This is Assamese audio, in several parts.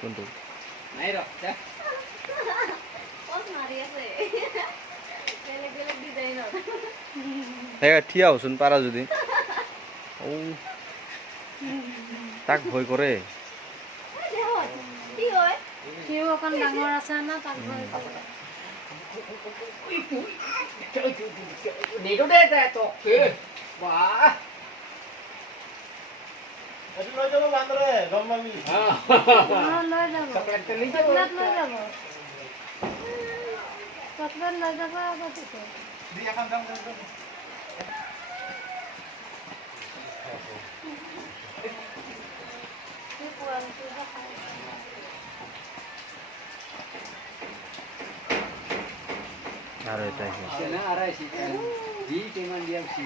কোনটো নাই ৰ যা পজ মাৰি আছে বেলেগ বেলেগ ডিজাইনৰ থিয়া হচোন পাৰা যদি ও তাক ভয় কৰে কি হয় সিও অকণ ডাঙৰ আছে না তাক ভয় কৰে নিদো দে দে তোকে বাহ এটো লৈ যাব বান্দৰে গম পাবি লৈ যাব চকলেট তো নিয়ে চকলেট লৈ যাব চকলেট লৈ যাব আগতে দি এখন দাম আৰু এটা না আরাইছি জি কেমন দিয়াছি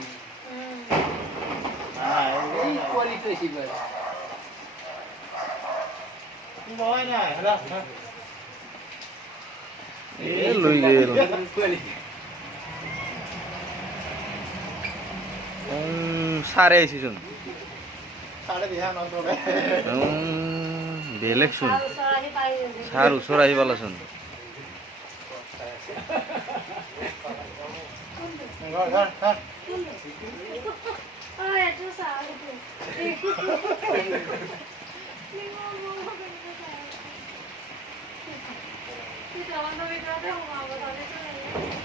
এই কোয়ালিটি শিবার কি হয় না হলা এ লৈ গেল কোয়ালিটি সারে আইছিচোন সাড়ে বিহা নতরে বেলেগ চোন চৰাহি পাই সাৰ ওচৰ আহি পালাচোন ঘৰ ঘৰ ঘৰ এইটো চা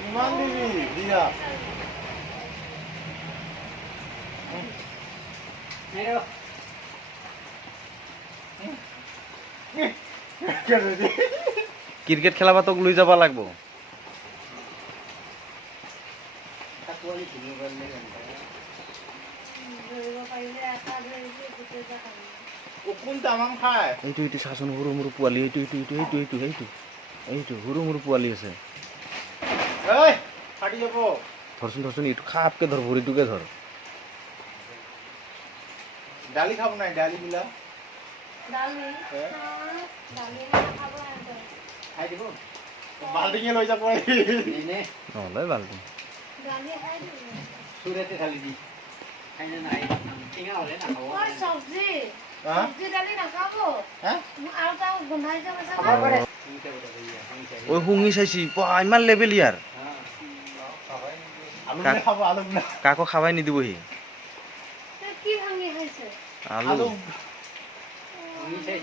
ইমান দিবি দিয়া নেৰো ক্ৰিকেট খেলাবা তোক লৈ যাব লাগব তা কোয়ালিটি মোবাইল লে ধৰিব পাৰিলে এটা ধৰিলে গোটেই যাক ও কোন তামাম খায় এইটো এইটো চাচোন সৰু সৰু পোৱালি এইটো এইটো এইটো এইটো এইটো এইটো এইটো সৰু সৰু পোৱালি আছে এই ফাটি যাব ধৰচোন ধৰচোন এইটো খাপকে ধৰ ভৰিটোকে ধৰ ডালি খাব নাই ডালি বিলা দালি হে? দালি খাব সিহঁতে খাই দিব বাল্টিঙে লৈ যাব নে নহ'লে ভালটো দালি খাই দিব সুরেতে খালি দি খাই না নাই টিঙা হলে না খাবো ঐ চব্জি হা চব্জি দালি নাখাব হা আৰু তাৰ গোন্ধাই যাব খাবাৰ পৰে ওই হুঙি চাইছি ইমান লেভেল ইয়াৰ আলু নে খাব আলু না কাকো খাবাই নিদিবহি কি ভাঙি খাইছে আলু আলু হ্যাঁ